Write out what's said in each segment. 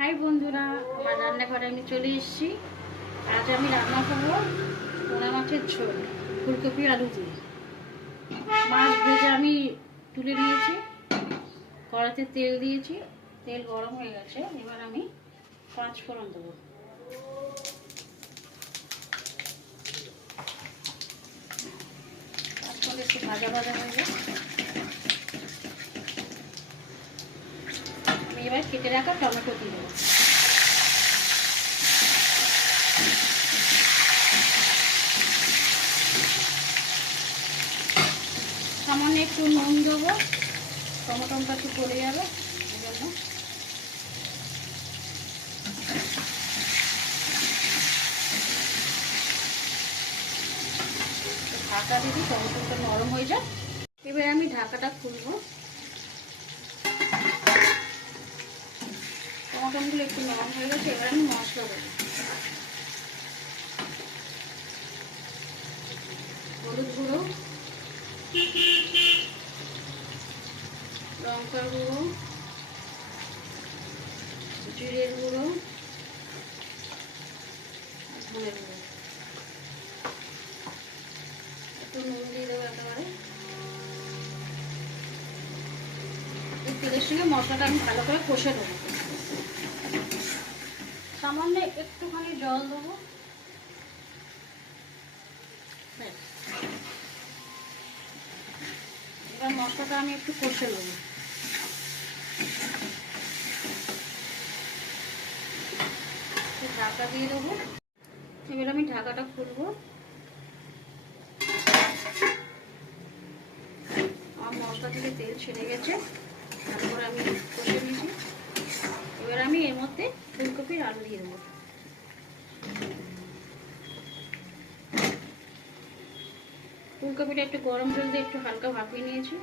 High বন্ধুরা, আমার রান্নাঘরে আমি চলে এসেছি। আজ আমি রান্না করবো পোনা মাছের ঝোল ফুলকপি আলু দিয়ে। মাছ ভেজে আমি তুলে নিয়েছি, কড়াতে তেল দিয়েছি, তেল গরম হয়ে গেছে। এবার আমি 5 ফোড়ন দেবো। তারপরে একটু ভাজা ভাজা হয়ে যায়। আমি এবার কেটে রাখা টমেটো দিয়ে দেবো। সামান্য একটু নুন দেবো, টমেটোটা একটু পড়ে যাবে এই জন্য। ঢাকা দিবি, টমেটোটা নরম হয়ে যায়। এবার আমি ঢাকাটা খুলবো। টমেটোগুলো একটু নরম হয়ে গেছে। এবার আমি মশলা দেবো। হলুদ গুঁড়ো, লঙ্কার গুঁড়ো, জিরের গুঁড়ো, ধনের গুঁড়ো, একটু নুন দিয়ে দেবো একেবারে। এই তেলের সঙ্গে মশলাটা আমি ভালো করে কষে দেবো। সামান্য একটুখানি জল দেবো। এবার মশলাটা আমি একটু কষে নেবো। ঢাকা দিয়ে দেবো। এবার আমি ঢাকাটা খুলবো। আমার মশলা থেকে তেল ছেড়ে গেছে, তারপর আমি কষে নিয়েছি। এবার আমি এর মধ্যে ফুলকপির আলু দিয়ে দেবো। ফুলকপিটা একটু গরম জল দিয়ে একটু হালকা ভাপিয়ে নিয়েছি।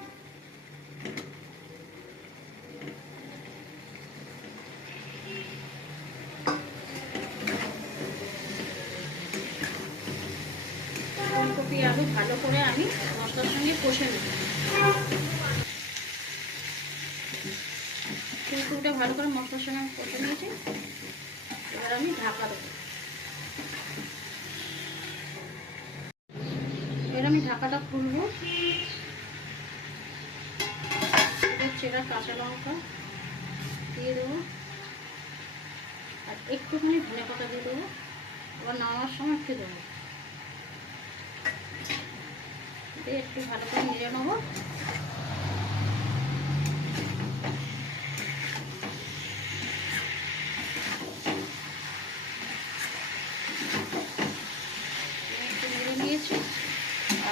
ফুলকপি আলু ভালো করে আমি মশলার সঙ্গে কষে নেব। ফুলকপিটা ভালো করে মশলার সঙ্গে আমি কষে নিয়েছি। এবার আমি ঢাকা দেবো। এবার আমি ঢাকাটা খুলবো। এবার চেরা কাঁচা লঙ্কা দিয়ে দেবো, আর একটুখানি ধনে পাতা দিয়ে দেবো। আবার নামার সময় একটু দেবো, দিয়ে একটু ভালো করে নেড়ে নেবো। একটু নেড়ে নিয়েছি,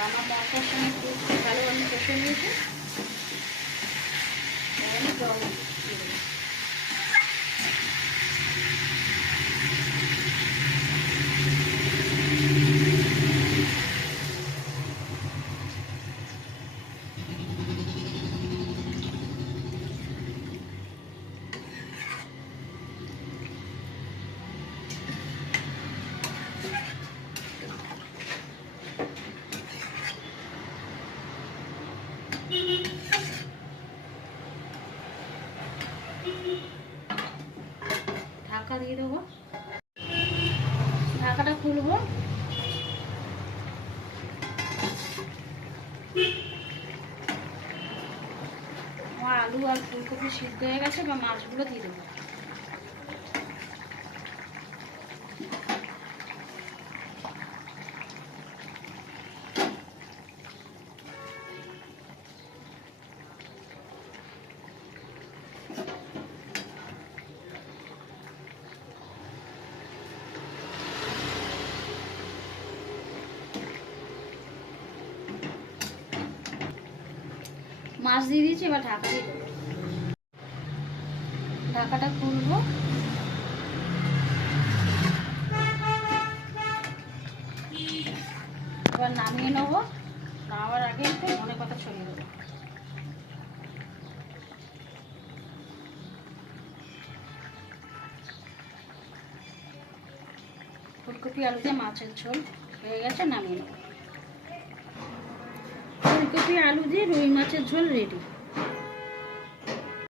আর আমার মশলার সঙ্গে একটু ভালো আমি কষে নিয়েছি। আমি জল দিয়ে দেবো। ঢাকা দিয়ে দেবো। ঢাকাটা খুলবো। আমার আলু আর ফুলকপি সিদ্ধ হয়ে গেছে। বা মাছগুলো দিয়ে দেবো। মাছ দিয়ে দিয়েছি, এবার ঢাকা দিয়ে দেবো। ঢাকাটা খুলবো। এবার নামিয়ে নেবো। নামার আগে একটু ধনে পাতা ছড়িয়ে দেবো। ফুলকপি আলু দিয়ে মাছের ঝোল হয়ে গেছে, নামিয়ে নেবো। ফুলকপি আলু দিয়ে রুই মাছের ঝোল রেডি।